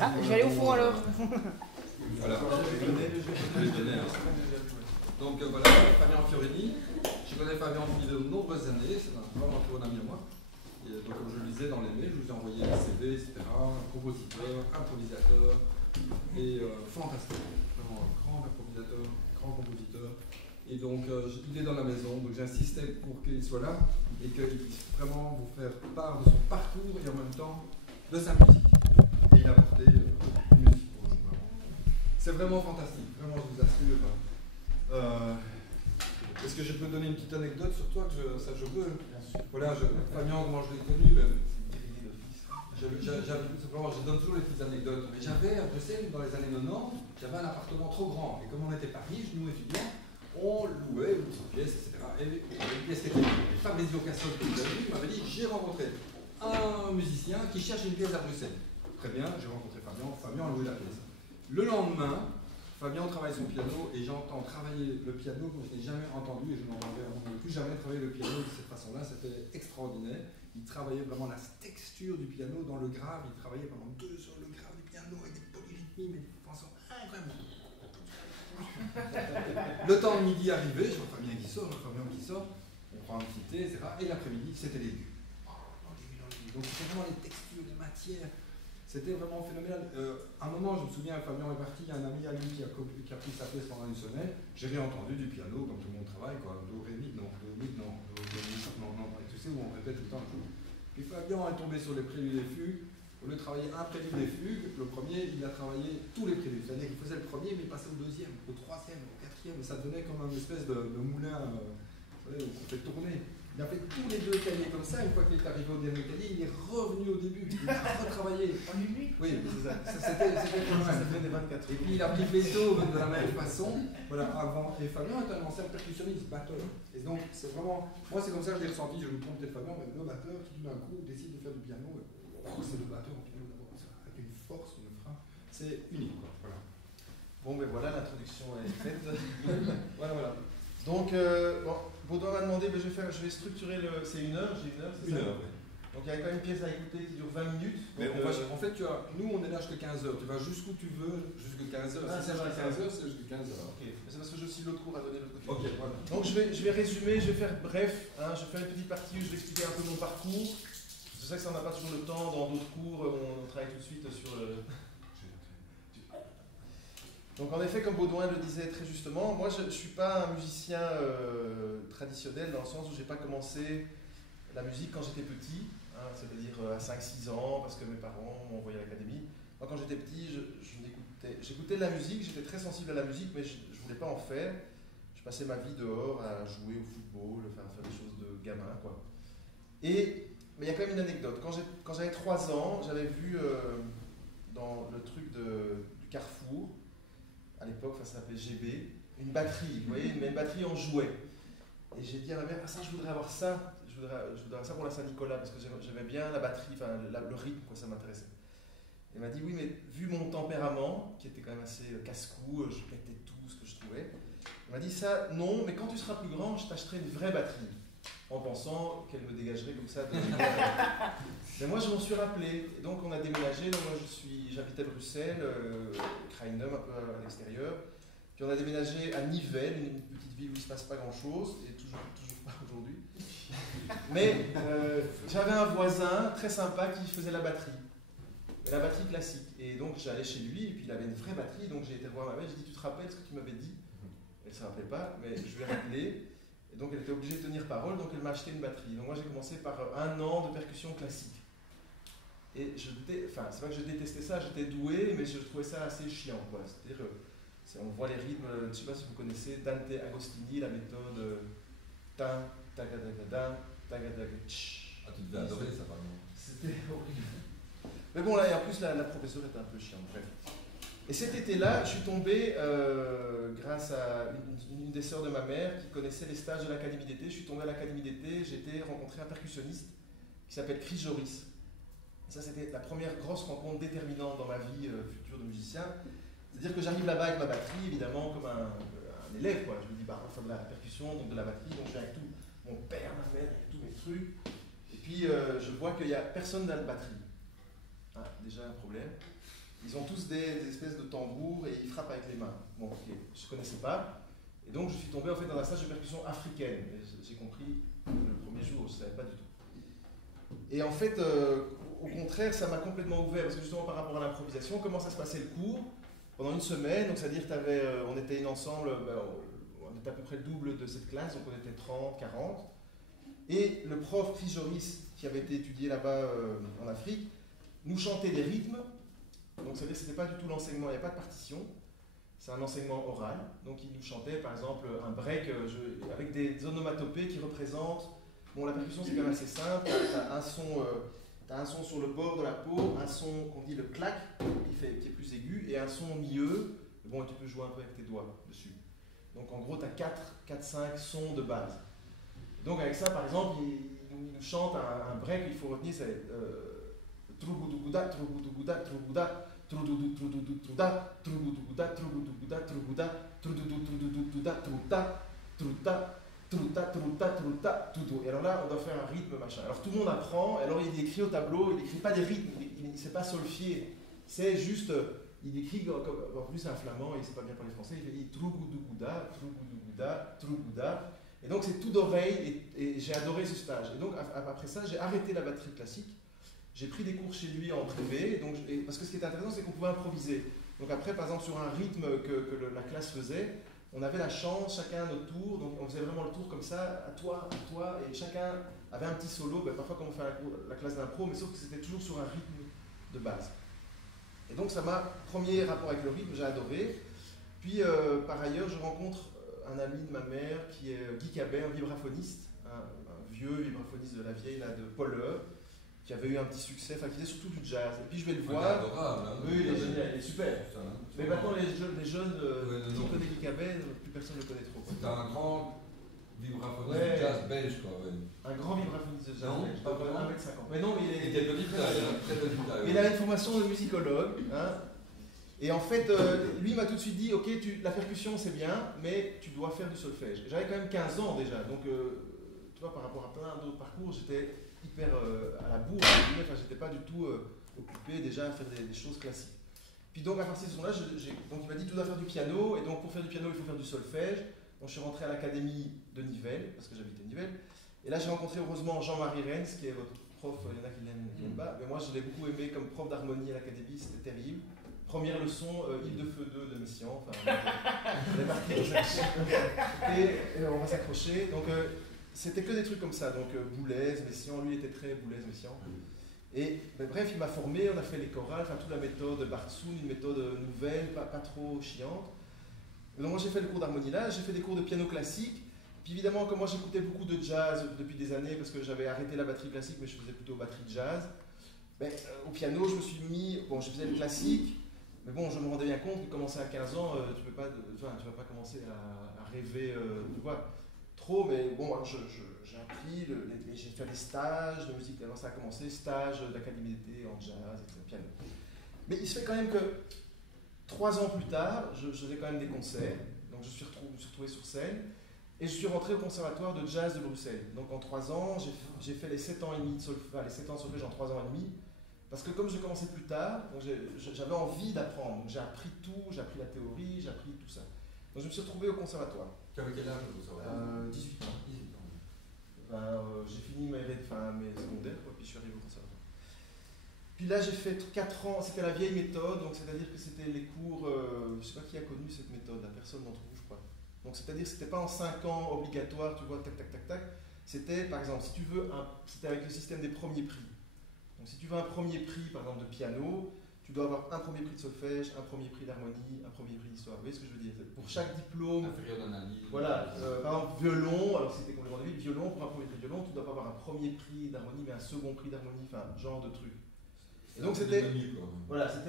Ah, je vais aller au fond alors. Voilà, je vais les donner. Donc voilà, Fabien Fiorini. Je connais Fabien depuis de nombreuses années, c'est vraiment un peu un ami à moi. Et donc, comme je le disais dans les mails, je vous ai envoyé un CV, etc. Compositeur, improvisateur, et fantastique. Vraiment un grand improvisateur, grand compositeur. Et donc, il est dans la maison, donc j'insistais pour qu'il soit là et qu'il puisse vraiment vous faire part de son parcours et en même temps de sa musique. Et il a apporté une musique pour nous. C'est vraiment fantastique, vraiment, je vous assure. Est-ce que je peux donner une petite anecdote sur toi, ça je veux. Voilà, Fabien, comment je l'ai connu, je donne toujours les petites anecdotes. Mais j'avais à Bruxelles, dans les années 90, j'avais un appartement trop grand. Et comme on était pas riches, nous étudiants, on louait une petite pièce, etc. Et une pièce qui était Fabrizio Cassol, qui vous avez vu, m'avait dit, j'ai rencontré un musicien qui cherche une pièce à Bruxelles. Très bien, j'ai rencontré Fabien a loué la pièce. Le lendemain, Fabien travaille son piano et j'entends travailler le piano comme je n'ai jamais entendu et je n'entendais plus jamais travailler le piano de cette façon-là, c'était extraordinaire. Il travaillait vraiment la texture du piano dans le grave, il travaillait pendant 2 heures le grave du piano avec des polyrythmies, mais de façon incroyable. Le temps de midi arrivé, je vois Fabien qui sort, on prend un petit thé, etc. Et l'après-midi, c'était l'aigu. Donc c'était vraiment les textures, les matières. C'était vraiment phénoménal. À un moment, je me souviens, Fabien est parti, il y a un ami à lui qui a pris sa pièce pendant une semaine. J'ai réentendu du piano, comme tout le monde travaille, quoi. Do, ré, mi, non, do, mi, non, do, ré, mi, non, tu sais où on répète tout le temps. Puis Fabien est tombé sur les préludes et fugues. Au lieu de travailler un prélude et fugue, le premier, il a travaillé tous les préludes. C'est-à-dire qu'il faisait le premier, mais il passait au deuxième, au troisième, au quatrième. Et ça devenait comme une espèce de moulin, vous savez, où on fait tourner. Il a fait tous les 2 cahiers comme ça, une fois qu'il est arrivé au dernier cahier, il est revenu au début, il a retravaillé. En une nuit? Oui, c'était quand même. Des 24. Et puis il a pris Beethoven de la même façon, voilà, avant. Et Fabien est un ancien percussionniste, batteur. Et donc c'est vraiment, moi c'est comme ça que je l'ai ressenti, je me trompe peut-être Fabien, mais le batteur qui tout d'un coup décide de faire du piano, c'est le batteur au piano d'abord, avec une force, une frappe, c'est unique, quoi. Voilà. Bon, ben voilà, l'introduction est faite. Voilà. Donc, bon, Baudouin m'a demandé, je vais structurer le. C'est 1 heure, j'ai 1 heure, c'est ça? 1 heure, oui. Donc, il y a quand même une pièce à écouter qui dure 20 minutes. Mais donc, en fait, nous on est là jusqu'à 15h, tu vas jusqu'où tu veux, jusqu'à 15h. Ah, si c'est jusqu'à 15h, c'est jusqu'à 15h. Ok, c'est parce que j'ai aussi l'autre cours à donner de l'autre côté. Ok, voilà. Donc, je vais résumer, je vais faire bref, hein, je vais faire une petite partie où je vais expliquer un peu mon parcours. C'est vrai que ça n'a pas toujours le temps, dans d'autres cours, on travaille tout de suite sur le. Donc en effet, comme Baudouin le disait très justement, moi je ne suis pas un musicien traditionnel dans le sens où je n'ai pas commencé la musique quand j'étais petit, hein, c'est-à-dire à 5-6 ans, parce que mes parents m'ont envoyé à l'académie. Moi quand j'étais petit, j'écoutais de la musique, j'étais très sensible à la musique, mais je ne voulais pas en faire. Je passais ma vie dehors à jouer au football, faire des choses de gamin, quoi. Mais il y a quand même une anecdote. Quand j'avais 3 ans, j'avais vu dans le truc du Carrefour, à l'époque, ça s'appelait GB, une batterie, vous voyez, une batterie en jouet. Et j'ai dit à ma mère, ça, je voudrais avoir ça, je voudrais avoir ça pour la Saint-Nicolas, parce que j'aimais bien la batterie, enfin, le rythme, quoi, ça m'intéressait. Elle m'a dit, oui, mais vu mon tempérament, qui était quand même assez casse-cou, je pétais tout ce que je trouvais, elle m'a dit, ça, non, mais quand tu seras plus grand, je t'achèterai une vraie batterie, en pensant qu'elle me dégagerait comme ça de Mais moi, je m'en suis rappelé, et donc on a déménagé, donc moi j'habitais Bruxelles, Krainem, un peu à l'extérieur. Puis on a déménagé à Nivelles, une petite ville où il ne se passe pas grand-chose, et toujours pas aujourd'hui. Mais j'avais un voisin très sympa qui faisait la batterie classique. Et donc j'allais chez lui, et puis il avait une vraie batterie, donc j'ai été voir ma mère, j'ai dit, tu te rappelles ce que tu m'avais dit? Elle ne se rappelait pas, mais je lui ai rappelé. Et donc elle était obligée de tenir parole, donc elle m'a acheté une batterie. Donc moi j'ai commencé par 1 an de percussion classique. Et c'est vrai que je détestais ça, j'étais doué, mais je trouvais ça assez chiant, quoi. C'est-à-dire, on voit les rythmes, je ne sais pas si vous connaissez Dante Agostini, la méthode ta, tagadagada, tagadaga, tch. Ah, tu devais adorer ça, par exemple. C'était horrible. Mais bon, là, et en plus, la professeure était un peu chiante, bref. Et cet été-là, je suis tombé, grâce à une des sœurs de ma mère qui connaissait les stages de l'Académie d'été, je suis tombé à l'Académie d'été, j'ai rencontré un percussionniste qui s'appelle Chris Joris. Ça, c'était la première grosse rencontre déterminante dans ma vie future de musicien. C'est-à-dire que j'arrive là-bas avec ma batterie, évidemment, comme un élève, quoi. Je me dis, bah, on va faire de la percussion, donc de la batterie, donc je viens avec tout mon père, ma mère, avec tous mes trucs. Et puis, je vois qu'il n'y a personne dans la batterie. Hein, déjà un problème. Ils ont tous des espèces de tambours et ils frappent avec les mains. Bon, ok, je ne connaissais pas. Et donc je suis tombé en fait dans un stage de percussion africaine. J'ai compris le premier jour, je ne savais pas du tout. Et en fait, au contraire, ça m'a complètement ouvert, parce que justement par rapport à l'improvisation, comment ça se passait le cours pendant une semaine, donc c'est-à-dire on était une ensemble, on était à peu près le double de cette classe, donc on était 30, 40. Et le prof Chris Joris, qui avait été étudié là-bas en Afrique, nous chantait des rythmes. Donc ça veut dire que ce n'était pas du tout l'enseignement, il n'y a pas de partition, c'est un enseignement oral. Donc il nous chantait par exemple un break avec des onomatopées qui représentent... Bon, la percussion c'est quand même assez simple, tu as un son sur le bord de la peau, un son qu'on dit le clac, qui est plus aigu, et un son au milieu, bon, tu peux jouer un peu avec tes doigts dessus. Donc en gros tu as 4-5 sons de base. Donc avec ça par exemple, il nous chante un break, il faut retenir, c'est... Truguduguda, truguduguda, truguda, trududududududa, truguduguda, truguduguda, truguda, trududududududa, truta, truta, truta, truta, truta, tudu. Et alors là, on doit faire un rythme, machin. Alors tout le monde apprend, alors il écrit au tableau, il n'écrit pas des rythmes, il ne sait pas solfier. C'est juste, il écrit, en plus c'est un flamand, il ne sait pas bien parler français, il dit truguduguda, truguduguda, truguda. Et donc c'est tout d'oreille, et j'ai adoré ce stage. Et donc après ça, j'ai arrêté la batterie classique. J'ai pris des cours chez lui en privé, donc, parce que ce qui était intéressant, c'est qu'on pouvait improviser. Donc après, par exemple, sur un rythme que la classe faisait, on avait la chance, chacun à notre tour, donc on faisait vraiment le tour comme ça, à toi, et chacun avait un petit solo, parfois comme on fait la classe d'impro, mais sauf que c'était toujours sur un rythme de base. Et donc ça m'a, premier rapport avec le rythme, j'ai adoré. Puis par ailleurs, je rencontre un ami de ma mère qui est Guy Cabet, un vibraphoniste, un vieux vibraphoniste de la vieille, là, de Polleur, qui avait eu un petit succès, enfin qui faisait surtout du jazz. Et puis je vais le voir. Il est adorable, hein. Oui, il est génial, il est super. Mais maintenant, les jeunes qui connaissent Guy Cabet, plus personne ne le connaît trop. C'est un grand vibraphoniste de jazz belge, quoi. Ouais. Un grand vibraphoniste de jazz belge, pas vraiment. 1m50. Mais non, mais il est de petite taille, très petite taille. Il a une formation de musicologue. Hein. Et en fait, lui m'a tout de suite dit, ok, la percussion c'est bien, mais tu dois faire du solfège. J'avais quand même 15 ans déjà, donc tu vois, par rapport à plein d'autres parcours, j'étais hyper à la bourre, enfin j'étais pas du tout occupé déjà à faire des choses classiques. Puis donc à partir de ce moment-là, donc il m'a dit tu dois faire du piano, et donc pour faire du piano il faut faire du solfège. Donc je suis rentré à l'académie de Nivelles, parce que j'habitais Nivelles, et là j'ai rencontré heureusement Jean-Marie Rennes, qui est votre prof, il y en a qui l'aiment pas, mais moi je l'ai beaucoup aimé comme prof d'harmonie à l'académie, c'était terrible. Première leçon, Île de Feu 2 de Messiaen, enfin on est parti, et on va s'accrocher. Donc c'était que des trucs comme ça, donc Boulez, Messiaen, lui était très Boulez, Messiaen. Et bref, il m'a formé, on a fait les chorales, enfin toute la méthode Bartsoun, une méthode nouvelle, pas trop chiante. Et donc moi j'ai fait le cours d'harmonie là, j'ai fait des cours de piano classique. Puis évidemment, comme moi j'écoutais beaucoup de jazz depuis des années, parce que j'avais arrêté la batterie classique, mais je faisais plutôt batterie de jazz, au piano je me suis mis, bon je faisais le classique, mais bon je me rendais bien compte que commencer à 15 ans, tu ne vas pas commencer à rêver, tu vois, trop, mais bon, alors j'ai appris, j'ai fait des stages de musique, alors ça a commencé, stage d'académie d'été en jazz, etc., piano. Mais il se fait quand même que 3 ans plus tard, je faisais quand même des concerts, donc je me suis retrouvé sur scène, et je suis rentré au conservatoire de jazz de Bruxelles. Donc en 3 ans, j'ai fait les 7 ans et demi de solfège, les 7 ans de solfège en 3 ans et demi, parce que comme je commençais plus tard, j'avais envie d'apprendre. Donc j'ai appris tout, j'ai appris la théorie, j'ai appris tout ça. Donc je me suis retrouvé au conservatoire. Tu avais quel âge au conservatoire 18 ans. 18 ans. J'ai fini mes secondaires, puis je suis arrivé au conservatoire. Puis là j'ai fait 4 ans, c'était la vieille méthode, donc c'est-à-dire que c'était les cours, je ne sais pas qui a connu cette méthode, la personne d'entre vous je crois. Donc c'est-à-dire que c'était pas en 5 ans obligatoire, tu vois, tac tac tac tac. C'était par exemple, si tu veux, c'était avec le système des premiers prix. Donc si tu veux un premier prix par exemple de piano, tu dois avoir un premier prix de solfège, un premier prix d'harmonie, un premier prix d'histoire. Vous voyez ce que je veux dire? Pour chaque diplôme, inférieur d'analyse. Voilà, par exemple violon, alors c'était complètement débile, violon, pour un premier prix de violon, tu dois pas avoir un premier prix d'harmonie, mais un second prix d'harmonie, enfin genre de truc. Et donc c'était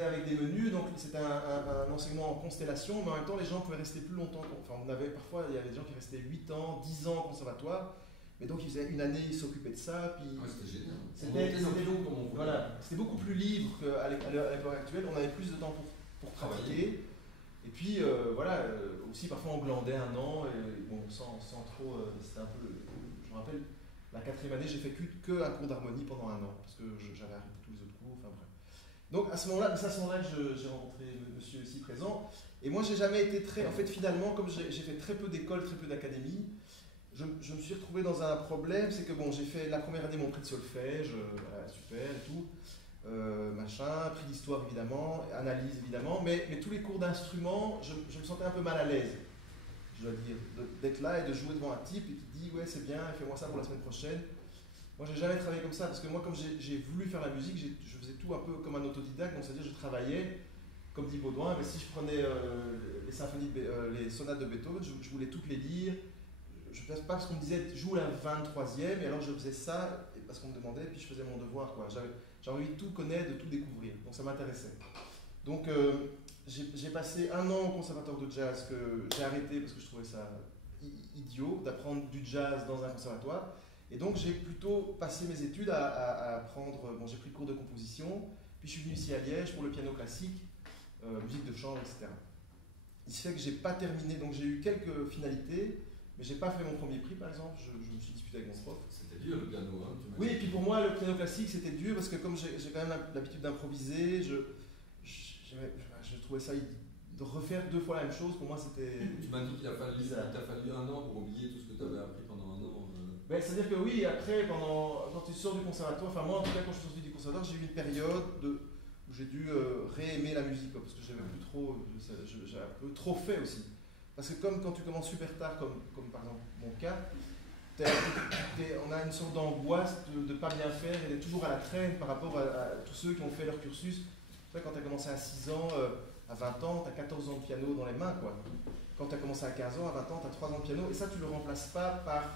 avec des menus, donc c'était un enseignement en constellation, mais en même temps les gens pouvaient rester plus longtemps. Enfin, parfois il y avait des gens qui restaient 8 ans, 10 ans au conservatoire, mais donc ils faisaient une année, ils s'occupaient de ça. Puis c'était génial. C'était beaucoup plus libre qu'à l'époque actuelle, on avait plus de temps pour pratiquer. Et puis aussi parfois on glandait 1 an, et bon, sans trop, c'était un peu, je me rappelle, la 4e année j'ai fait que un cours d'harmonie pendant 1 an, parce que j'avais arrêté tous les autres cours, enfin bref. Donc à ce moment-là, c'est à ce moment-là que j'ai rencontré monsieur ici présent. Et moi, j'ai jamais été très. En fait, finalement, comme j'ai fait très peu d'écoles, très peu d'académies, je me suis retrouvé dans un problème. C'est que bon, j'ai fait la première année mon prix de solfège, voilà, super et tout, machin, prix d'histoire évidemment, analyse évidemment, mais tous les cours d'instruments, je me sentais un peu mal à l'aise, je dois dire, d'être là et de jouer devant un type et qui dit ouais, c'est bien, fais-moi ça pour la semaine prochaine. Moi, j'ai jamais travaillé comme ça parce que moi, comme j'ai voulu faire la musique, je faisais tout un peu comme un autodidacte, donc c'est-à-dire je travaillais. Comme dit Baudouin, mais si je prenais les symphonies, les sonates de Beethoven, je voulais toutes les lire. Je ne sais pas parce qu'on me disait joue la 23e, et alors je faisais ça parce qu'on me demandait, puis je faisais mon devoir. J'avais envie de tout connaître, de tout découvrir, donc ça m'intéressait. Donc j'ai passé un an au conservatoire de jazz que j'ai arrêté parce que je trouvais ça idiot d'apprendre du jazz dans un conservatoire. Et donc j'ai plutôt passé mes études à apprendre. Bon, j'ai pris cours de composition, puis je suis venu ici à Liège pour le piano classique. Musique de chambre, etc. Il se fait que j'ai pas terminé, donc j'ai eu quelques finalités, mais j'ai pas fait mon premier prix par exemple, je me suis disputé avec mon prof. C'était dur le piano, hein, Oui, et puis pour moi le piano classique c'était dur parce que comme j'ai quand même l'habitude d'improviser, je trouvais ça de refaire 2 fois la même chose, pour moi c'était. Tu m'as dit qu'il t'a fallu un an pour oublier tout ce que tu avais appris pendant un an. Ben, c'est-à-dire que oui, après, quand tu sors du conservatoire, enfin moi en tout cas quand je suis sorti du conservatoire, j'ai eu une période où j'ai dû réaimer la musique, parce que j'avais plus trop, j'ai un peu trop fait aussi. Parce que comme quand tu commences super tard, comme par exemple mon cas, on a une sorte d'angoisse de ne pas bien faire et d'être toujours à la traîne par rapport à tous ceux qui ont fait leur cursus. Quand tu as commencé à 6 ans, à 20 ans, tu as 14 ans de piano dans les mains, quoi. Quand tu as commencé à 15 ans, à 20 ans, tu as 3 ans de piano, et ça tu ne le remplaces pas par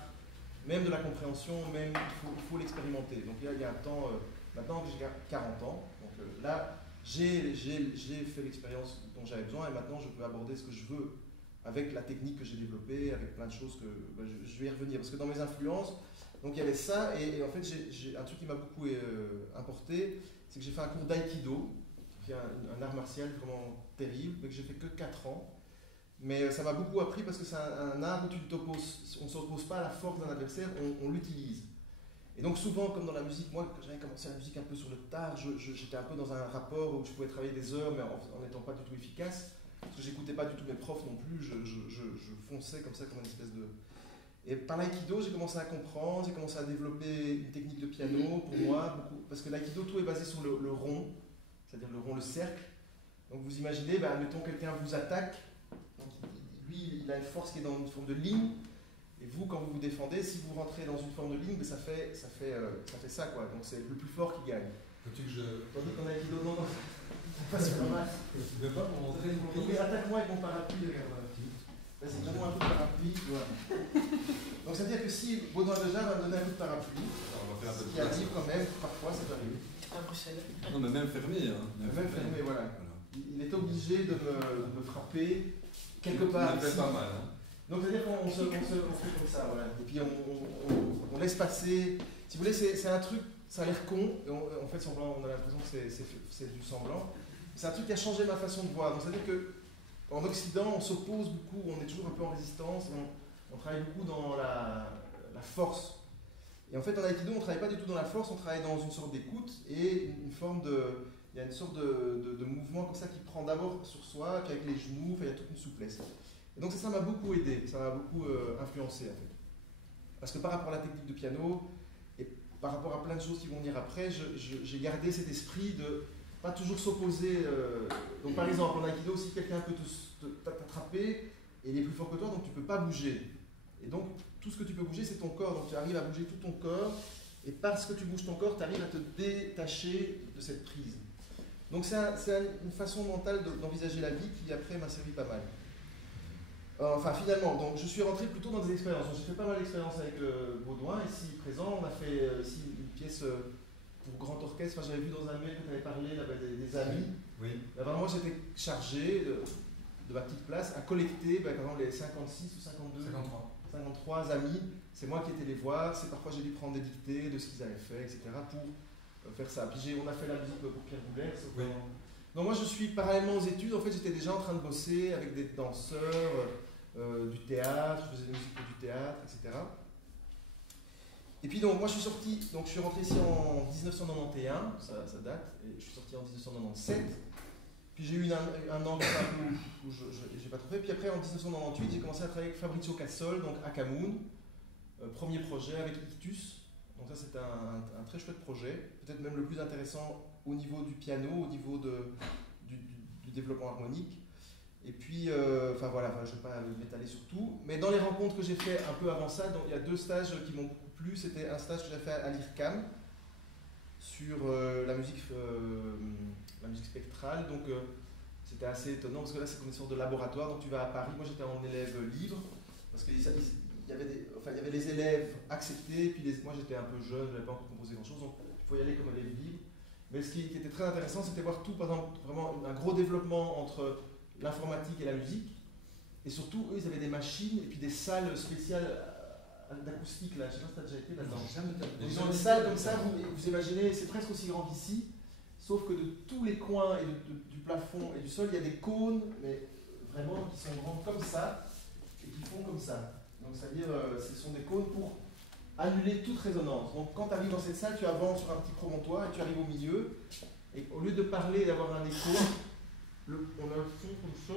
même de la compréhension, même il faut l'expérimenter. Donc il y a un temps, maintenant que j'ai 40 ans, donc là j'ai fait l'expérience dont j'avais besoin et maintenant je peux aborder ce que je veux avec la technique que j'ai développée, avec plein de choses que je vais y revenir. Parce que dans mes influences, donc il y avait ça, et en fait j'ai un truc qui m'a beaucoup importé, c'est que j'ai fait un cours d'aïkido, qui est un art martial vraiment terrible, mais que j'ai fait que 4 ans. Mais ça m'a beaucoup appris parce que c'est un art où on ne s'oppose pas à la force d'un adversaire, on l'utilise. Et donc souvent, comme dans la musique, moi quand j'avais commencé la musique un peu sur le tard, j'étais un peu dans un rapport où je pouvais travailler des heures mais en n'étant pas du tout efficace, parce que j'écoutais pas du tout mes profs non plus, je fonçais comme ça, comme une espèce de... Et par l'aïkido, j'ai commencé à comprendre, j'ai commencé à développer une technique de piano pour moi, beaucoup, parce que l'aïkido, tout est basé sur le rond, c'est-à-dire le rond, le cercle. Donc vous imaginez, admettons quelqu'un vous attaque, donc lui il a une force qui est dans une forme de ligne, et vous quand vous vous défendez, si vous rentrez dans une forme de ligne, ça fait ça quoi, donc c'est le plus fort qui gagne. Veux-tu que je... Tandis qu'en aïkido, non, c'est pas mal. Tu ne veux pas pour montrer une Donc attaque-moi avec mon parapluie, regarde. Vas-y, donne-moi un coup de parapluie, voilà. Donc ça veut dire que si Baudouin Dejean va me donner un coup de parapluie, ce qui arrive quand même, parfois ça peut arriver. À Bruxelles. Non mais même fermé, hein. Même fermé, voilà. Il est obligé de me frapper quelque part. Ça fait pas mal, hein. Donc c'est-à-dire qu'on fait comme ça, voilà. Et puis on laisse passer. Si vous voulez, c'est un truc, ça a l'air con, et on fait semblant, on a l'impression que c'est du semblant. C'est un truc qui a changé ma façon de voir. Donc c'est-à-dire qu'en Occident, on s'oppose beaucoup, on est toujours un peu en résistance, on travaille beaucoup dans la force. Et en fait, en aïkido, on ne travaille pas du tout dans la force, on travaille dans une sorte d'écoute et une forme de... Il y a une sorte de mouvement comme ça qui prend d'abord sur soi, puis avec les genoux, il y a toute une souplesse. Et donc ça m'a beaucoup aidé, ça m'a beaucoup influencé en fait. Parce que par rapport à la technique de piano, et par rapport à plein de choses qui vont venir après, j'ai gardé cet esprit de pas toujours s'opposer. Donc par exemple, en aïkido, si quelqu'un peut t'attraper, et il est plus fort que toi, donc tu ne peux pas bouger. Et donc tout ce que tu peux bouger, c'est ton corps, donc tu arrives à bouger tout ton corps, et parce que tu bouges ton corps, tu arrives à te détacher de cette prise. Donc c'est une façon mentale d'envisager la vie qui après m'a servi pas mal. Enfin finalement, donc je suis rentré plutôt dans des expériences. J'ai fait pas mal d'expériences avec Baudouin, ici présent. On a fait ici une pièce pour grand orchestre. Enfin, j'avais vu dans un mail que tu avais parlé là, des amis. Oui. Alors, moi j'étais chargé de ma petite place à collecter par exemple les 56 ou 53 amis. C'est moi qui étais les voir. Parfois j'ai dû prendre des dictées de ce qu'ils avaient fait, etc. pour faire ça. Puis on a fait la musique pour Pierre Boulez. Oui. Donc moi je suis parallèlement aux études, en fait j'étais déjà en train de bosser avec des danseurs, du théâtre, je faisais des musiques pour du théâtre, etc. Et puis donc moi je suis rentré ici en 1991, ça date, et je suis sorti en 1997. Puis j'ai eu un an où j'ai pas trop fait. Puis après en 1998 j'ai commencé à travailler avec Fabrizio Cassol, donc Akamoon, premier projet avec Ictus. Donc ça c'était un très chouette projet, peut-être même le plus intéressant au niveau du piano, au niveau du développement harmonique. Et puis, enfin voilà, je ne vais pas m'étaler sur tout, mais dans les rencontres que j'ai fait un peu avant ça, donc, il y a 2 stages qui m'ont beaucoup plu. C'était un stage que j'ai fait à l'IRCAM sur la musique spectrale. Donc c'était assez étonnant parce que là c'est comme une sorte de laboratoire. Donc tu vas à Paris, moi j'étais en élève libre parce qu'il y avait les élèves acceptés, puis moi j'étais un peu jeune, je n'avais pas encore composé grand chose, donc il faut y aller comme élève libre. Mais ce qui était très intéressant, c'était voir tout, par exemple, vraiment un gros développement entre l'informatique et la musique. Et surtout, eux, ils avaient des machines et puis des salles spéciales d'acoustique, là. Je ne sais pas si tu as déjà été là-dedans. Ils ont des salles comme ça, vous imaginez, c'est presque aussi grand qu'ici, sauf que de tous les coins et du plafond et du sol, il y a des cônes, mais vraiment qui sont grands comme ça et qui font comme ça. Donc, c'est-à-dire, ce sont des cônes pour annuler toute résonance. Donc, quand tu arrives dans cette salle, tu avances sur un petit promontoire et tu arrives au milieu, et au lieu de parler et d'avoir un écho, on a un son comme ça,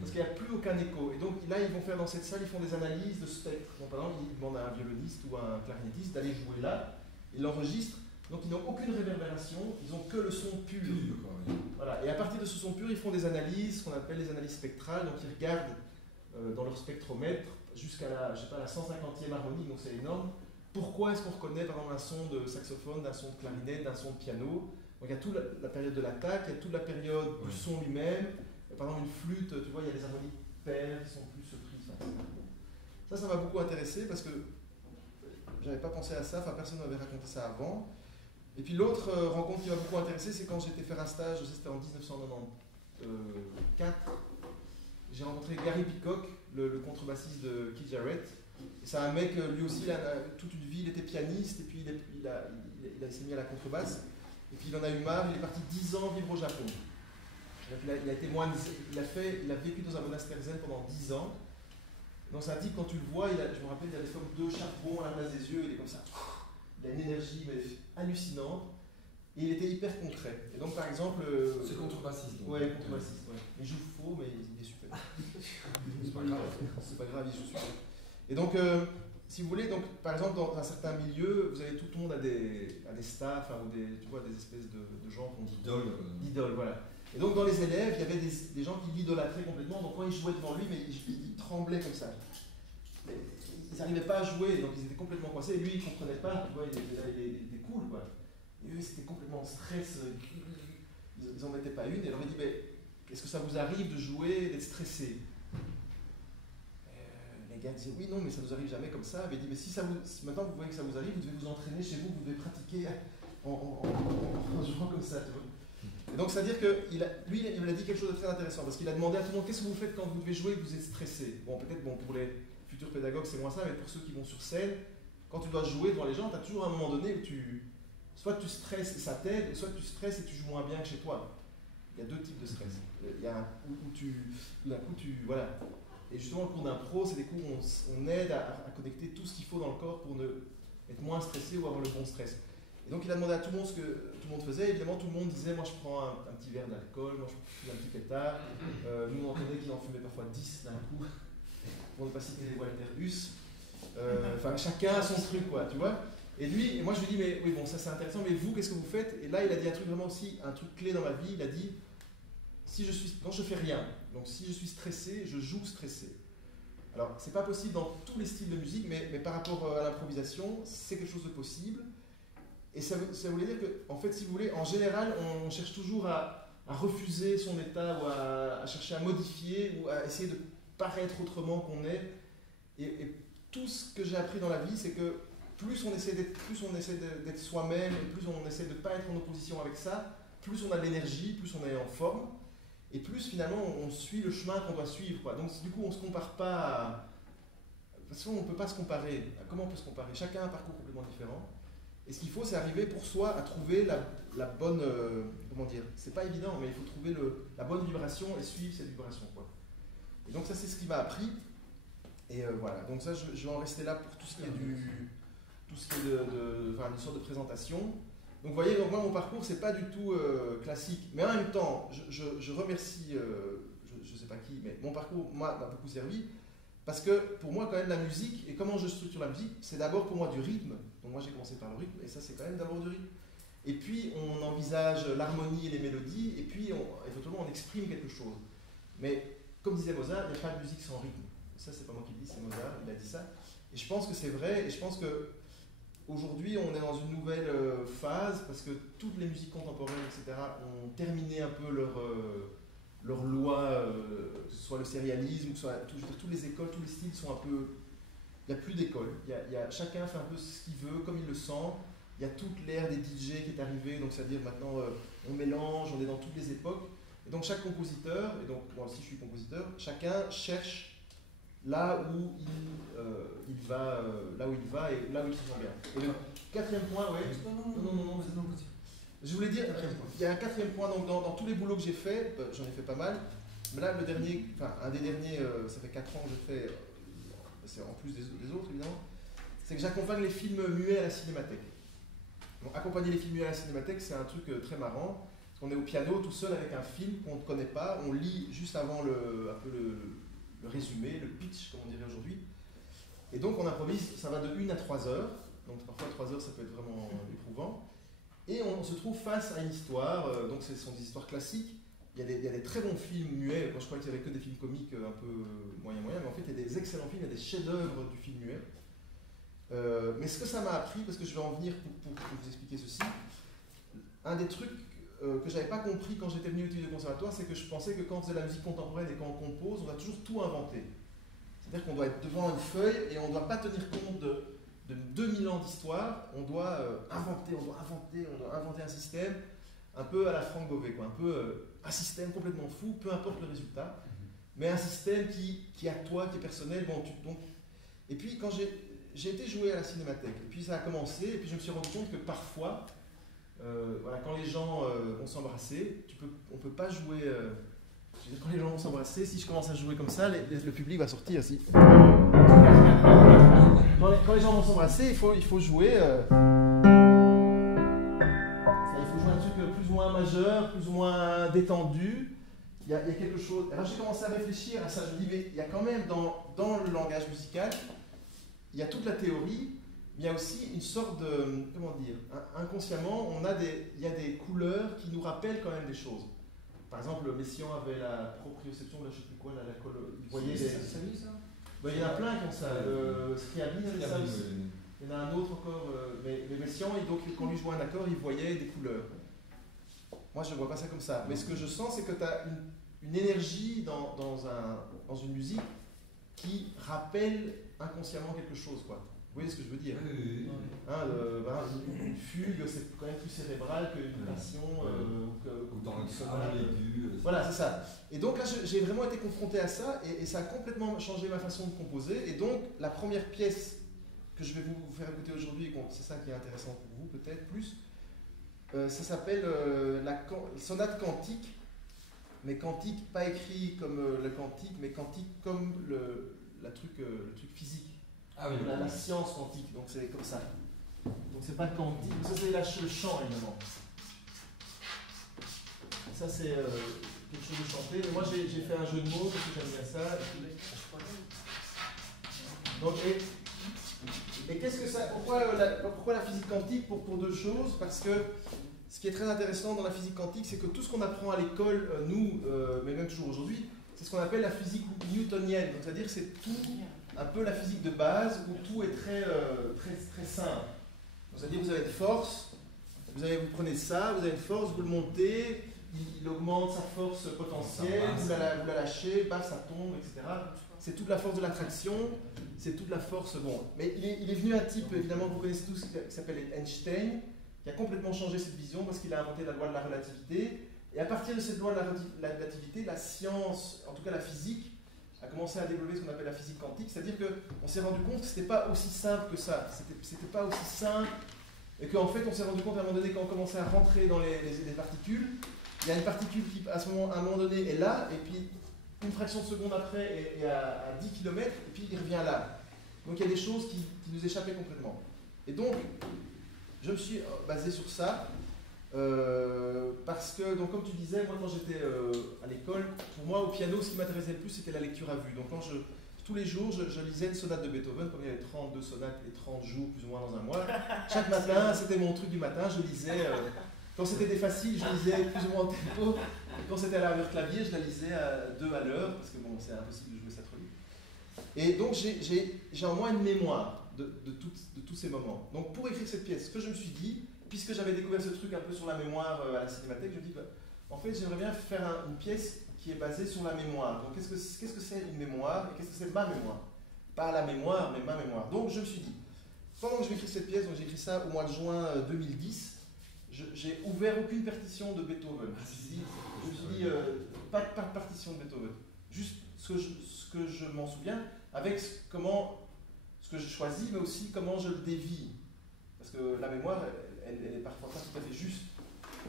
parce qu'il n'y a plus aucun écho. Et donc là, ils vont faire dans cette salle, ils font des analyses de spectres. Donc, par exemple, ils demandent à un violoniste ou à un clarinettiste d'aller jouer là, ils l'enregistrent, donc ils n'ont aucune réverbération, ils n'ont que le son pur. Voilà. Et à partir de ce son pur, ils font des analyses, ce qu'on appelle les analyses spectrales, donc ils regardent dans leur spectromètre jusqu'à la 150e harmonie, donc c'est énorme. Pourquoi est-ce qu'on reconnaît par exemple un son de saxophone, d'un son de clarinette, d'un son de piano? Donc il y a toute la période de l'attaque, il y a toute la période du son lui-même. Par exemple, une flûte, tu vois, il y a des harmonies paires qui sont plus prises. Ça m'a beaucoup intéressé parce que j'avais pas pensé à ça, enfin personne ne m'avait raconté ça avant. Et puis l'autre rencontre qui m'a beaucoup intéressé, c'est quand j'étais faire un stage, c'était en 1994. J'ai rencontré Gary Peacock, le contrebassiste de Keith Jarrett. C'est un mec, lui aussi, toute une vie, il était pianiste, et puis il s'est mis à la contrebasse. Et puis il en a eu marre, il est parti 10 ans vivre au Japon. Il a été moine, il a vécu dans un monastère zen pendant 10 ans. Donc c'est un type, quand tu le vois, je me rappelle, il avait comme 2 charbons à la place des yeux, il est comme ça. Il a une énergie mais hallucinante. Et il était hyper concret. Et donc par exemple... c'est contrebassiste. Oui, contrebassiste, ouais. Il joue faux, mais il est super. C'est pas grave. C'est pas grave, il joue super. Et donc, si vous voulez, donc, par exemple, dans un certain milieu, vous avez tout le monde a des stars, enfin, ou tu vois, des espèces de gens qu'on dit. D'idoles, voilà. Et donc, dans les élèves, il y avait des gens qui l'idolâtraient complètement. Donc, quand ils jouaient devant lui, mais ils tremblaient comme ça. Mais ils n'arrivaient pas à jouer, donc ils étaient complètement coincés. Et lui, il ne comprenait pas, tu vois, il était cool, quoi. Et eux, c'était complètement en stress. Ils n'en mettaient pas une. Et alors, il dit, mais est-ce que ça vous arrive de jouer, d'être stressé? Les gars disaient, oui, non, mais ça ne nous arrive jamais comme ça. Mais il dit, mais si maintenant vous voyez que ça vous arrive, vous devez vous entraîner chez vous, vous devez pratiquer en jouant comme ça, tu vois. Et donc, c'est-à-dire que lui, il m'a dit quelque chose de très intéressant, parce qu'il a demandé à tout le monde, qu'est-ce que vous faites quand vous devez jouer et que vous êtes stressé? Bon, peut-être pour les futurs pédagogues, c'est moins ça, mais pour ceux qui vont sur scène, quand tu dois jouer devant les gens, tu as toujours un moment donné où soit tu stresses et ça t'aide, soit tu stresses et tu joues moins bien que chez toi. Il y a 2 types de stress. Il y a un coup où d'un coup, voilà. Et justement, le cours d'impro, c'est des cours où on aide à connecter tout ce qu'il faut dans le corps pour être moins stressé ou avoir le bon stress. Et donc, il a demandé à tout le monde ce que tout le monde faisait. Évidemment, tout le monde disait, moi, je prends un petit verre d'alcool, moi, je fume un petit pétard. Nous, on entendait qu'il en fumait parfois 10 d'un coup, pour ne pas citer les Walter Huss. Enfin, chacun a son truc, quoi, tu vois. Et moi, je lui dis, mais oui, bon, ça, c'est intéressant, mais vous, qu'est-ce que vous faites? Et là, il a dit un truc vraiment aussi, un truc clé dans ma vie. Il a dit, quand je fais rien, donc si je suis stressé, je joue stressé. Alors, c'est pas possible dans tous les styles de musique, mais par rapport à l'improvisation, c'est quelque chose de possible. Et ça voulait dire que, en fait, si vous voulez, en général, on cherche toujours à refuser son état ou à chercher à modifier ou à essayer de paraître autrement qu'on est. Et tout ce que j'ai appris dans la vie, c'est que plus on essaie d'être soi-même et plus on essaie de ne pas être en opposition avec ça, plus on a de l'énergie, plus on est en forme. Et plus finalement on suit le chemin qu'on doit suivre, quoi. Donc du coup on ne se compare pas de toute façon on ne peut pas se comparer. Comment on peut se comparer? Chacun a un parcours complètement différent. Et ce qu'il faut, c'est arriver pour soi à trouver la bonne... comment dire? C'est pas évident, mais il faut trouver la bonne vibration et suivre cette vibration, quoi. Et donc ça, c'est ce qui m'a appris. Et voilà, donc ça, je vais en rester là pour tout ce qui est tout ce qui est enfin, une sorte de présentation. Donc vous voyez, donc moi mon parcours c'est pas du tout classique, mais en même temps je remercie, je sais pas qui, mais mon parcours m'a beaucoup servi, parce que pour moi quand même la musique, et comment je structure la musique, c'est d'abord pour moi du rythme, donc moi j'ai commencé par le rythme, et ça c'est quand même d'abord du rythme. Et puis on envisage l'harmonie et les mélodies, et puis éventuellement on exprime quelque chose. Mais comme disait Mozart, il n'y a pas de musique sans rythme. Ça c'est pas moi qui le dis, c'est Mozart, il a dit ça. Et je pense que c'est vrai, et je pense que aujourd'hui on est dans une nouvelle phase, parce que toutes les musiques contemporaines, etc., ont terminé un peu leur loi, que ce soit le sérialisme, que ce soit toutes les écoles, tous les styles sont un peu... Il n'y a plus d'école, chacun fait un peu ce qu'il veut, comme il le sent. Il y a toute l'ère des DJ qui est arrivée, donc c'est-à-dire maintenant on mélange, on est dans toutes les époques. Et donc chaque compositeur, et donc moi aussi je suis compositeur, chacun cherche là où il va et là où il se sent bien. Et le quatrième point, oui. Non, je voulais dire, il y a un quatrième point, donc dans tous les boulots que j'ai fait, j'en ai fait pas mal, mais là le dernier, enfin un des derniers, ça fait 4 ans que je fais, c'est en plus des autres évidemment, c'est que j'accompagne les films muets à la cinémathèque. Donc, accompagner les films muets à la cinémathèque, c'est un truc très marrant. Parce qu'on est au piano tout seul avec un film qu'on ne connaît pas, on lit juste avant un peu le résumé, le pitch, comme on dirait aujourd'hui. Et donc on improvise, ça va de 1 à 3 heures. Donc parfois 3 heures ça peut être vraiment éprouvant. Et on se trouve face à une histoire, donc ce sont des histoires classiques. Il y a des très bons films muets. Moi je crois qu'il n'y avait que des films comiques un peu moyen, mais en fait il y a des excellents films, il y a des chefs-d'œuvre du film muet. Mais ce que ça m'a appris, parce que je vais en venir pour vous expliquer ceci, un des trucs que j'avais pas compris quand j'étais venu étudier au conservatoire, c'est que je pensais que quand on faisait de la musique contemporaine et quand on compose, on doit toujours tout inventer. C'est-à-dire qu'on doit être devant une feuille et on ne doit pas tenir compte de 2000 ans d'histoire, on doit inventer un système un peu à la Franck Beauvais, quoi, un peu un système complètement fou, peu importe le résultat, mais un système qui est à toi, qui est personnel. Bon, et puis quand j'ai été jouer à la cinémathèque, et puis ça a commencé, et puis je me suis rendu compte que parfois, voilà, quand les gens vont s'embrasser, on ne peut pas jouer. Quand les gens vont s'embrasser, si je commence à jouer comme ça, le public va sortir aussi. Quand les gens vont s'embrasser, il faut jouer. Il faut jouer un truc plus ou moins majeur, plus ou moins détendu. Il y a quelque chose. Alors j'ai commencé à réfléchir à ça. Je me dis, mais il y a quand même dans le langage musical, il y a toute la théorie. Il y a aussi une sorte de, comment dire, inconsciemment, il y a des couleurs qui nous rappellent quand même des choses. Par exemple, Messiaen avait la proprioception, là, je ne sais plus quoi, il voyait des... Ben, il y en a plein qui ont ça. Scriabine avait ça aussi. Il y en a un autre encore, mais Messiaen, donc, quand lui jouait un accord, il voyait des couleurs. Moi, je ne vois pas ça comme ça. Mais ce que je sens, c'est que tu as une énergie dans une musique qui rappelle inconsciemment quelque chose, quoi. Vous voyez ce que je veux dire? Oui. Une fugue, c'est quand même plus cérébral qu'une passion. Ou dans le sonore aigu. Voilà, c'est ça. Et donc là, j'ai vraiment été confronté à ça, et ça a complètement changé ma façon de composer. Et donc, la première pièce que je vais vous faire écouter aujourd'hui, et c'est ça qui est intéressant pour vous, peut-être plus, ça s'appelle la sonate cantique, mais cantique pas écrit comme le cantique, mais cantique comme le truc physique. Ah oui, la science quantique, donc c'est comme ça. Donc c'est pas quantique, ça c'est le chant évidemment. Ça c'est quelque chose de chanté. Mais moi j'ai fait un jeu de mots parce que j'aime bien ça. Donc, et qu'est-ce que ça. Pourquoi la physique quantique? Pour deux choses. Parce que ce qui est très intéressant dans la physique quantique, c'est que tout ce qu'on apprend à l'école, nous, mais même toujours aujourd'hui, c'est ce qu'on appelle la physique newtonienne. Donc c'est-à-dire que c'est tout. Un peu la physique de base où tout est très simple. C'est-à-dire vous avez une force, vous prenez ça, vous avez une force, vous le montez, il augmente sa force potentielle, vous la lâchez, baf, ça tombe, etc. C'est toute la force de l'attraction, c'est toute la force... Bon, mais il est venu un type, évidemment, vous connaissez tous, qui s'appelle Einstein, qui a complètement changé cette vision parce qu'il a inventé la loi de la relativité. Et à partir de cette loi de la relativité, la science, en tout cas la physique, a commencé à développer ce qu'on appelle la physique quantique, c'est-à-dire qu'on s'est rendu compte que ce n'était pas aussi simple que ça, c'était pas aussi simple, et qu'en fait on s'est rendu compte à un moment donné quand on commençait à rentrer dans les particules, il y a une particule qui à un moment donné est là, et puis une fraction de seconde après est à 10 km, et puis il revient là. Donc il y a des choses qui nous échappaient complètement. Et donc, je me suis basé sur ça, parce que, donc, comme tu disais, moi quand j'étais à l'école, pour moi au piano, ce qui m'intéressait le plus, c'était la lecture à vue. Donc tous les jours, je lisais une sonate de Beethoven, comme il y avait 32 sonates et 30 jours plus ou moins dans un mois. Chaque matin, c'était mon truc du matin, je lisais, quand c'était des faciles, je lisais plus ou moins en tempo. Quand c'était à la heure clavier, je la lisais à 2 à l'heure, parce que bon, c'est impossible de jouer ça trop vite. Et donc j'ai en moi une mémoire de tous ces moments. Donc pour écrire cette pièce, ce que je me suis dit, puisque j'avais découvert ce truc un peu sur la mémoire à la Cinémathèque, je me dis, bah, en fait j'aimerais bien faire une pièce qui est basée sur la mémoire. Donc qu'est-ce que c'est une mémoire et qu'est-ce que c'est ma mémoire? Pas la mémoire, mais ma mémoire. Donc je me suis dit, pendant que je vais écrire cette pièce, donc j'ai écrit ça au mois de juin 2010, j'ai ouvert aucune partition de Beethoven. Je me suis dit, pas de partition de Beethoven. Juste ce que je m'en souviens, avec ce que je choisis, mais aussi comment je le dévie. Parce que la mémoire, elle est parfois pas tout à fait juste.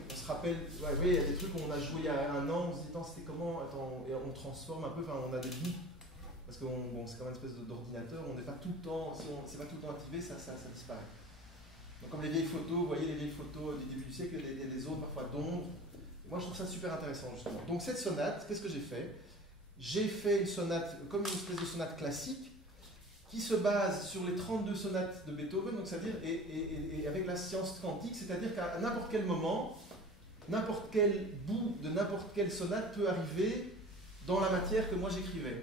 On se rappelle, ouais, il y a des trucs qu'on a joué il y a un an, on se dit, attends, c'était comment? Attends, et on transforme un peu, enfin, on a des bouts. Parce que c'est comme une espèce d'ordinateur, on n'est pas tout le temps, si on n'est pas tout le temps activé, ça disparaît. Donc, comme les vieilles photos, vous voyez les vieilles photos du début du siècle, il y a des zones parfois d'ombre. Moi, je trouve ça super intéressant, justement. Donc, cette sonate, qu'est-ce que j'ai fait? J'ai fait une sonate, comme une espèce de sonate classique, qui se base sur les 32 sonates de Beethoven, donc c'est-à-dire, et avec la science quantique, c'est-à-dire qu'à n'importe quel moment, n'importe quel bout de n'importe quelle sonate peut arriver dans la matière que moi j'écrivais.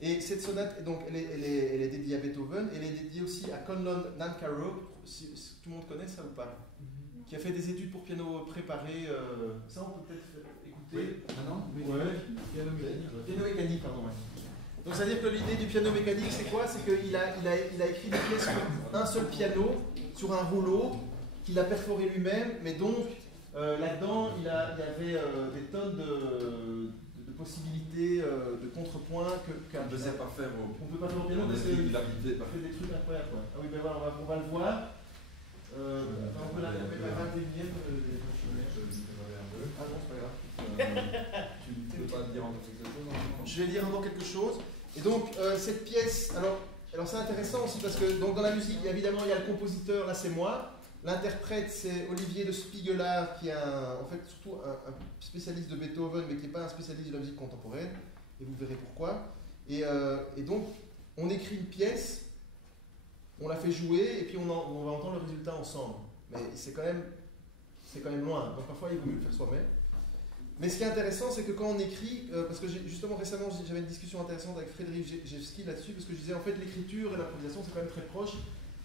Et cette sonate, donc, elle est dédiée à Beethoven, elle est dédiée aussi à Conlon Nancarrow, si tout le monde connaît ça ou pas, qui a fait des études pour piano préparé. Ça, on peut peut-être écouter. Ah non? Ouais. Piano mécanique, pardon. Ouais. Donc, c'est-à-dire que l'idée du piano mécanique, c'est quoi? C'est qu'il a écrit des pièces sur un seul piano, sur un rouleau, qu'il a perforé lui-même, mais donc, là-dedans, il y avait des tonnes de possibilités, de contrepoints qu'on ne sait pas faire on peut pas faire au piano parce qu'il fait des trucs incroyables. Quoi. Ah oui, ben voilà, on va le voir. On peut la 21e. Ah non, c'est pas grave. Tu ne peux pas dire encore quelque chose? Je vais dire encore quelque chose. Et donc, cette pièce, alors c'est intéressant aussi parce que donc, dans la musique, évidemment, il y a le compositeur, là c'est moi. L'interprète, c'est Olivier de Spiegelard, qui est en fait surtout un spécialiste de Beethoven, mais qui n'est pas un spécialiste de la musique contemporaine, et vous verrez pourquoi. Et donc, on écrit une pièce, on la fait jouer, et puis on va entendre le résultat ensemble. Mais c'est quand même loin, donc parfois il vaut mieux le faire soi-même. Mais ce qui est intéressant, c'est que quand on écrit, parce que justement récemment j'avais une discussion intéressante avec Frédéric Jewski là-dessus, parce que je disais en fait l'écriture et l'improvisation c'est quand même très proche.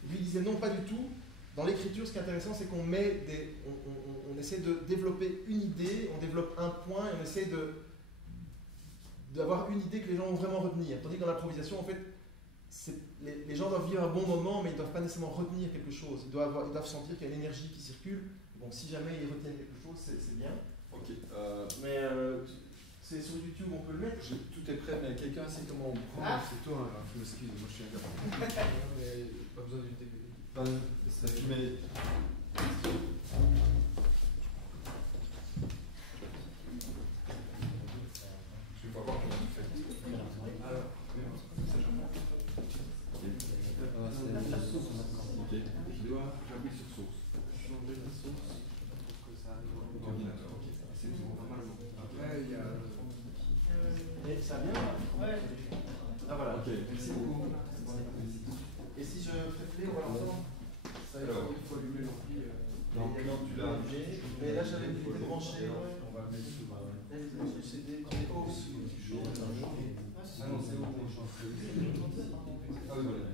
Et lui il disait non, pas du tout. Dans l'écriture, ce qui est intéressant, c'est qu'on on essaie de développer une idée, on développe un point, et on essaie d'avoir une idée que les gens vont vraiment retenir. Tandis que dans l'improvisation, en fait, les gens doivent vivre un bon moment, mais ils ne doivent pas nécessairement retenir quelque chose. Ils doivent sentir qu'il y a une énergie qui circule. Bon, si jamais ils retiennent quelque chose, c'est bien. Ok. Mais c'est sur YouTube, on peut le mettre. Tout est prêt, mais quelqu'un sait comment on prend. C'est toi, hein, je m'excuse, moi je suis incapable. Pas besoin d'une DVD. Mais... Je vais pas voir comment tu fais. Alors, ok. J'appuie sur source. changer la source pour que ça arrive au Ordinateur, ok. C'est tout. normalement. Après, il y a. Et ça vient là? Ouais. Ah voilà. Ok, merci beaucoup. Et si je fais play, on va l'entendre? Ça, il faut allumer l'ampli. Donc, tu l'as allumé. Mais là, j'avais débranché. On va mettre sur Le CD, quand les hausses. Ah non, c'est bon. Ah oui, voilà.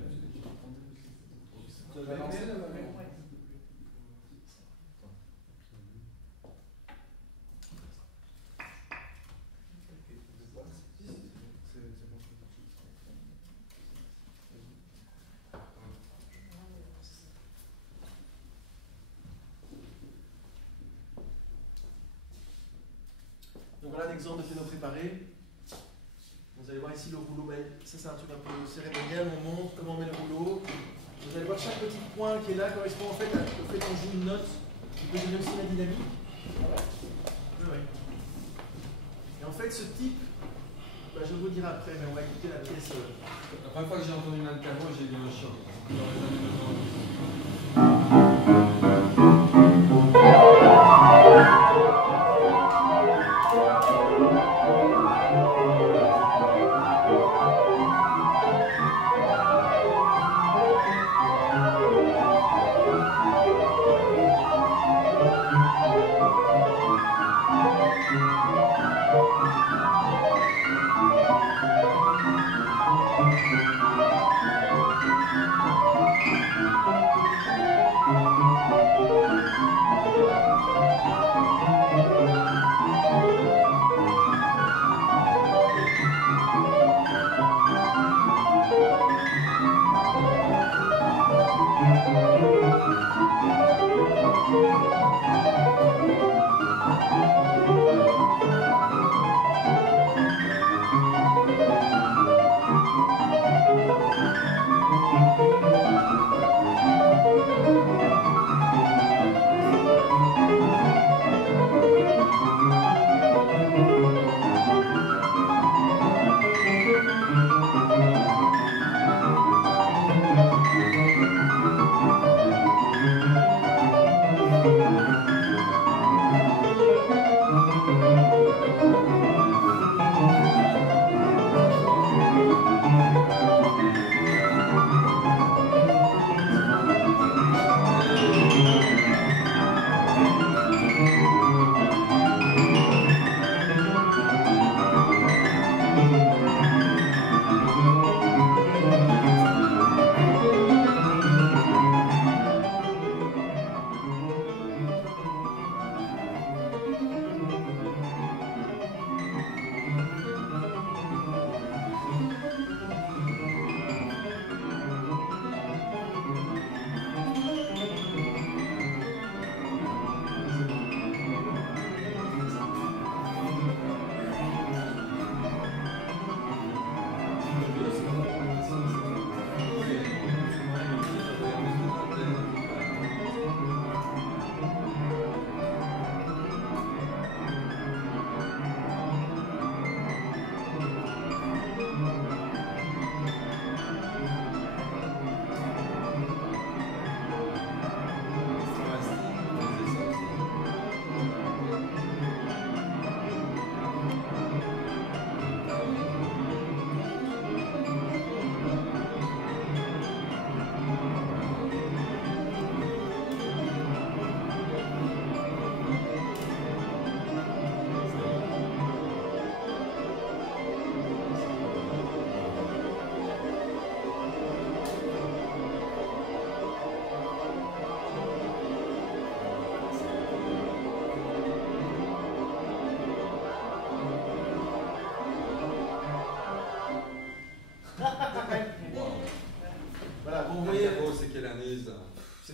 Tu vas lancer là? Donc voilà un exemple de piano préparé. Vous allez voir ici le rouleau, ça c'est un truc un peu cérémonial, on montre comment on met le rouleau. Vous allez voir chaque petit point qui est là correspond en fait au fait qu'on joue une note qui peut donner aussi la dynamique. Oui. Et en fait ce type je vais vous dire après, mais on va écouter la pièce. La première fois que j'ai entendu une interro, j'ai eu un choc.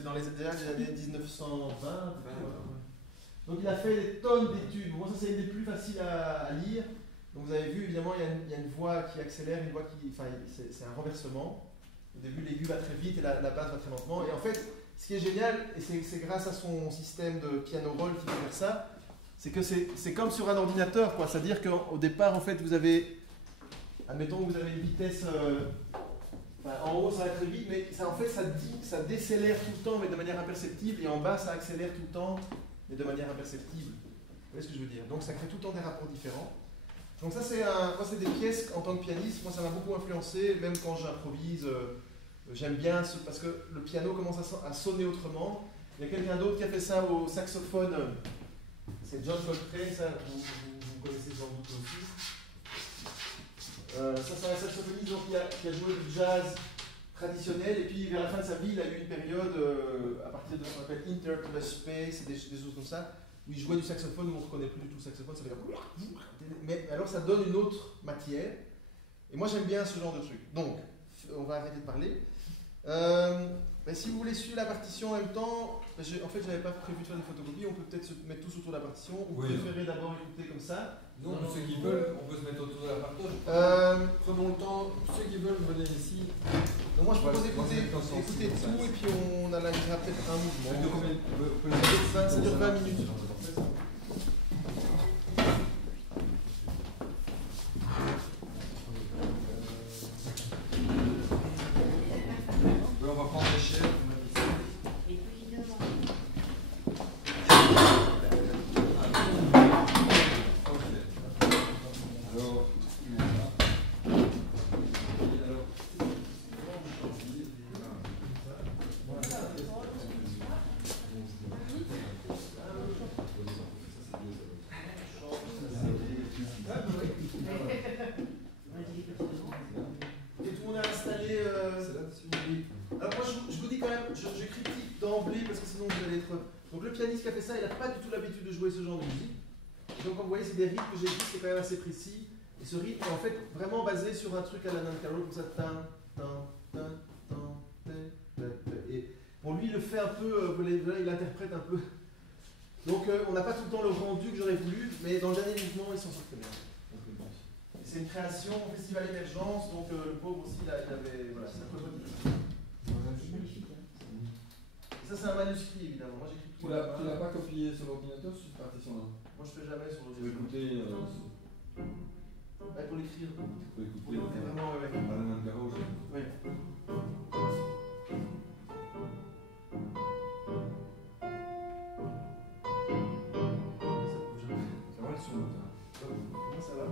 Dans les années 1920. Donc il a fait des tonnes d'études. Bon, ça c'est une des plus faciles à lire. Donc vous avez vu, évidemment, il y a une voix qui accélère, une voix qui... Enfin, c'est un renversement. Au début, l'aigu va très vite et la basse va très lentement. Et en fait, ce qui est génial, et c'est grâce à son système de piano roll qu'il peut faire ça, c'est que c'est comme sur un ordinateur, quoi. C'est-à-dire qu'au départ, en fait, vous avez... Admettons que vous avez une vitesse... en haut, ça va très vite, mais ça, en fait, ça décélère tout le temps, mais de manière imperceptible. Et en bas, ça accélère tout le temps, mais de manière imperceptible. Vous voyez ce que je veux dire? Donc ça crée tout le temps des rapports différents. Donc ça, c'est des pièces en tant que pianiste. Moi, ça m'a beaucoup influencé, même quand j'improvise. J'aime bien, parce que le piano commence à sonner autrement. Il y a quelqu'un d'autre qui a fait ça au saxophone. C'est John Coltrane, ça, vous connaissez sans doute aussi. Ça, c'est un saxophoniste donc, qui a joué du jazz traditionnel, et puis vers la fin de sa vie, il a eu une période, à partir de ce qu'on appelle Interstellar Space, et des choses comme ça, où il jouait du saxophone, où on ne reconnaît plus du tout le saxophone, ça veut dire... Mais alors ça donne une autre matière, et moi j'aime bien ce genre de truc. Donc, on va arrêter de parler. Si vous voulez suivre la partition en même temps, en fait j'avais pas prévu de faire des photocopies, on peut peut-être se mettre tous autour de la partition, ou vous préférez d'abord écouter comme ça. Non, ceux qui veulent, on peut se mettre autour de la partition. Prenons le temps, ceux qui veulent venir ici. Donc moi je propose d'écouter tout, et puis on analysera peut-être un mouvement. Ça dure 20 minutes. Alors, il est là. Et alors, comment vous choisissez Et tout le monde a installé. Alors moi je vous dis quand même, je critique d'emblée parce que sinon vous allez être. Donc le pianiste qui a fait ça, il n'a pas du tout l'habitude de jouer ce genre de musique. Et donc comme vous voyez, c'est des rythmes que j'ai dit, c'est quand même assez précis. Et ce rythme est en fait vraiment basé sur un truc à la Nan Carroll comme ça. Et pour lui, il le fait un peu, il l'interprète un peu. Donc on n'a pas tout le temps le rendu que j'aurais voulu, mais dans le dernier mouvement, il s'en sort très bien. C'est une création au Festival Émergence, donc le pauvre aussi, il avait. Voilà, c'est un prototype. Ça, c'est un manuscrit évidemment. Moi, j'écris tout. Tu l'as pas copié sur l'ordinateur sur cette partition-là? Moi, je fais jamais sur Tu peux l'ordinateur. écouter. Ouais, pour l'écrire. Tu peux Pour écouter. l'écouter vraiment, ouais. Alain Garros. Oui. Ça va le son, ça. Comment ça va?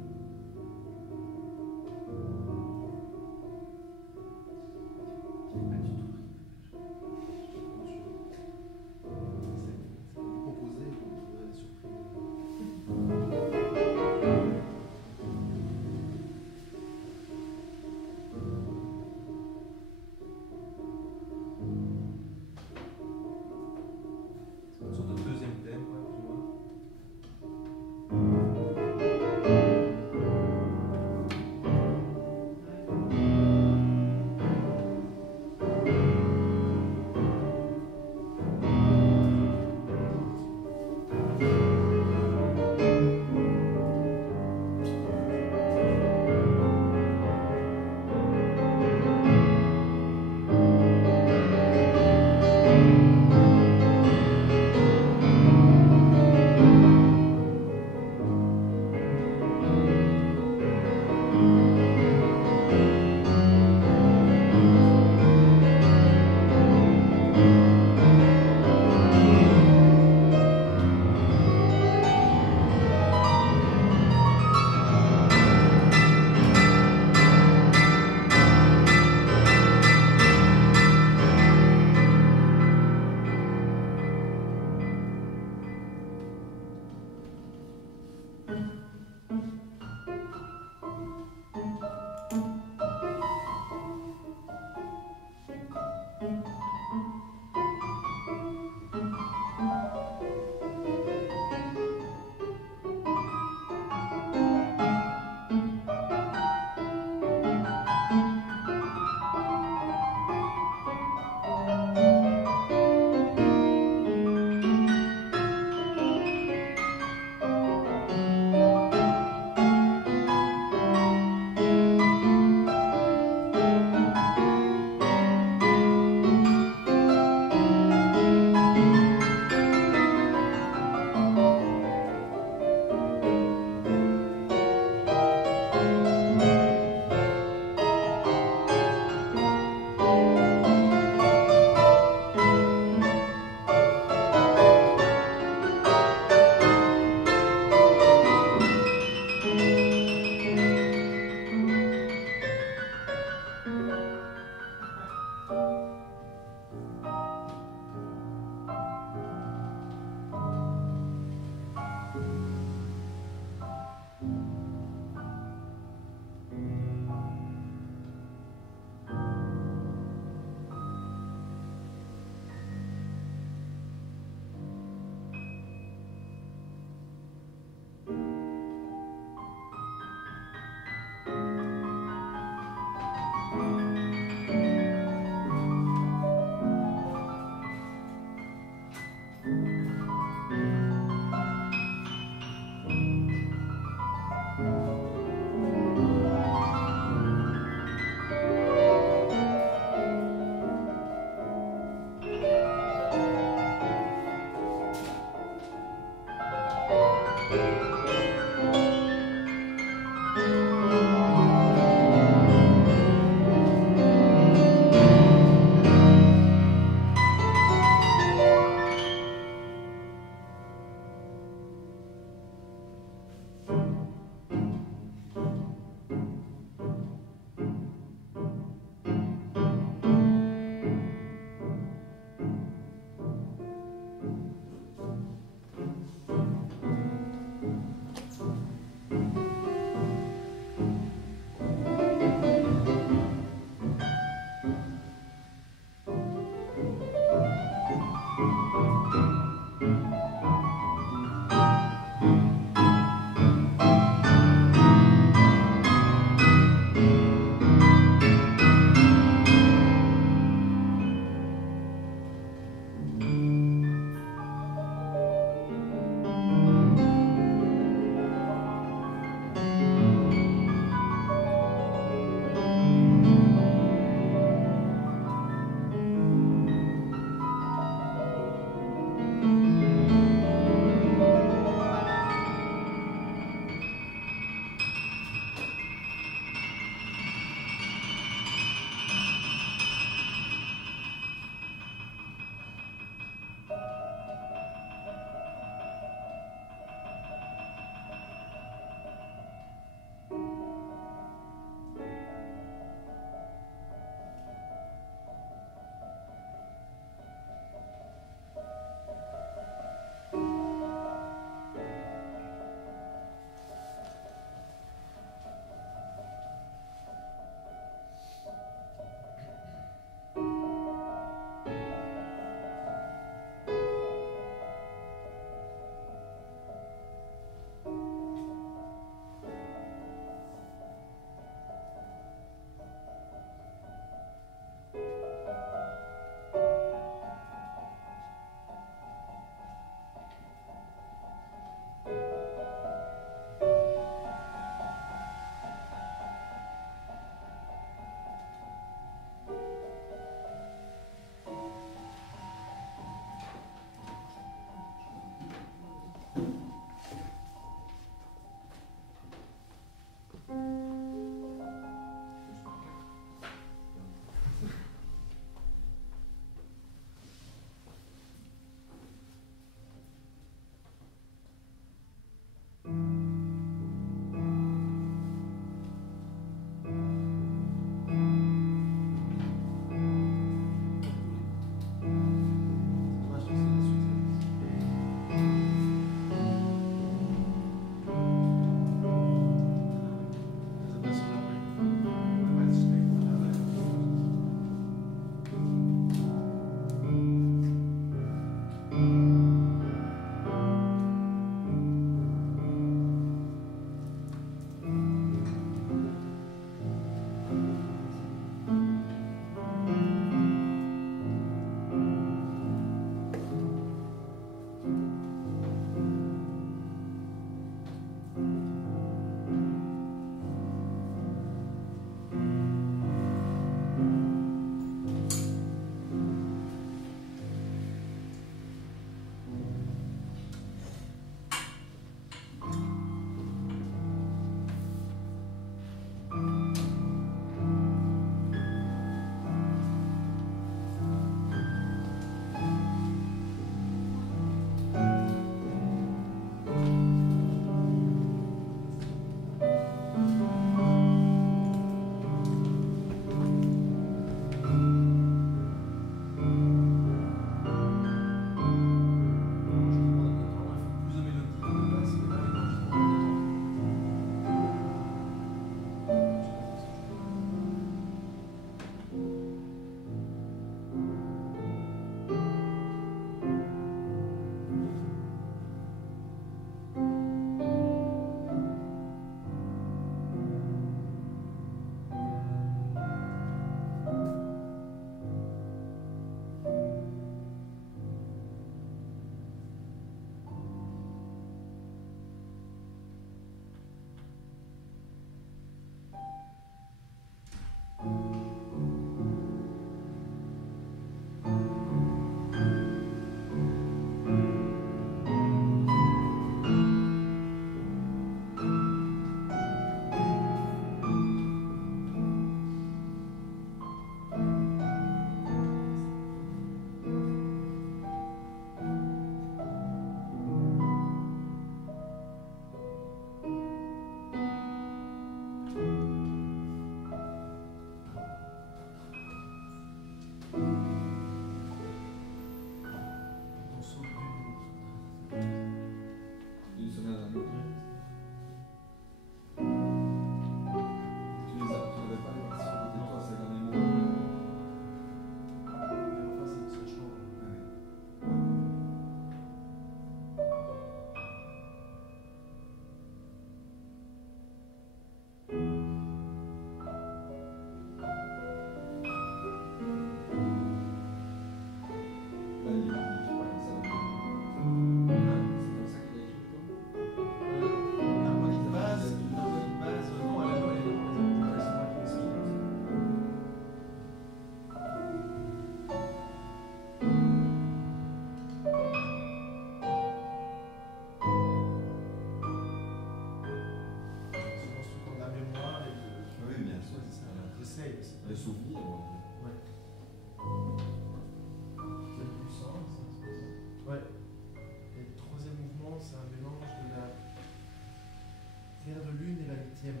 quatrième.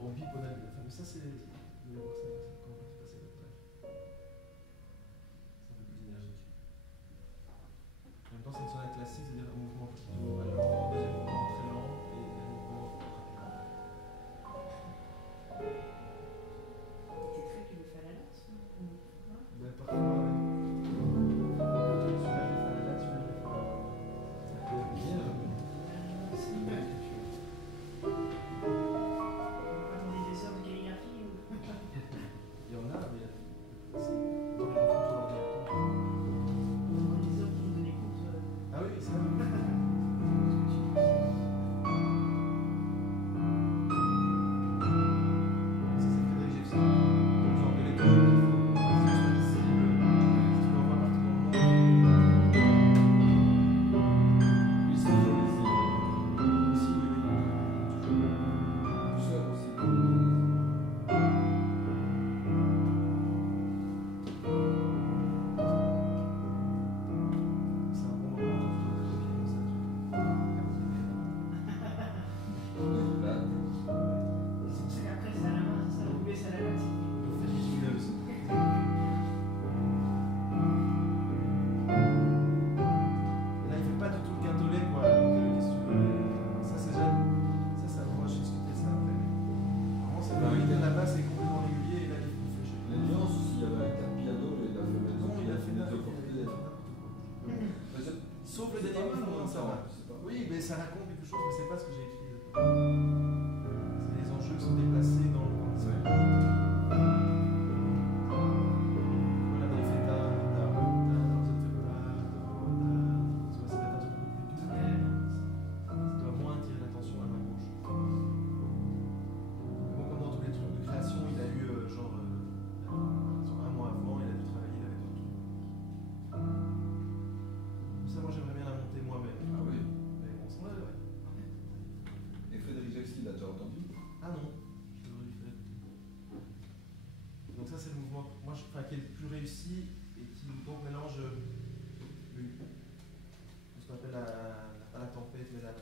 En biponal. Enfin, mais ça, c'est. Vous allez voir ça, comment on va passer votre page. C'est un peu plus énergique. En même temps, c'est une sonate classique, c'est-à-dire un mouvement plutôt lent, deuxième mouvement très lent, et un mouvement rapide. Tu crées que tu le fais à la note ou Ben, parfois, ouais. Celui-là, je l'ai fait à la latte, celui-là, je l'ai fait à la latte. Ça peut être bien. Quand on dit des heures de calligraphie ou... Il y en a, mais c'est dans les enfants tout l'ordinateur. Ou des heures pour nous donner compte. Ah oui, ça. Ça, c'est Frédéric Geffsy. Donc, genre de lecture qu'il faut que ce soit lisible. Si tu l'envoies partout dans le monde. Oui, c'est toujours les Aussi, oui, douceurs aussi. c'est un bon moment quand tu dois copier comme ça. Là, C'est pour ça qu'après c'est à la main, c'est ça, ou c'est à la note. On fait des jingles. Et là, il fait pas du tout le quintolet, quoi. Donc, qu'est-ce que tu veux. Ça, c'est jeune. Ça, moi, j'ai discuté ça après. Vraiment, c'est pas de la basse est complètement régulier, et là, il fait chier. les nuances aussi, il y avait un quatre piano, il a fait mettre Non, il a fait les n'importe deux côtés. Mais c'est- Sauf le c'est dernier pas mal, mouvement, ça va. c'est pas mal. Oui, mais ça raconte quelque chose, mais c'est pas ce que j'ai écrit. C'est les enjeux qui sont déplacés dans le voilà, dans les faits d'art, ça va se mettre un truc beaucoup plus doux. Ça doit moins attirer l'attention à ma gauche. Bon, comme dans tous les trucs de création, il a eu sur un mois avant, il a dû travailler, il avait d'autres trucs. Ça, moi j'aimerais bien la monter moi-même. Ah oui. Mais bon, c'est vrai. Et Frédéric Geffsy, il a déjà entendu? Ah non, je devrais lui faire écouter. Donc ça c'est le mouvement qui est le plus réussi et qui donc mélange ce qu'on appelle pas la tempête mais la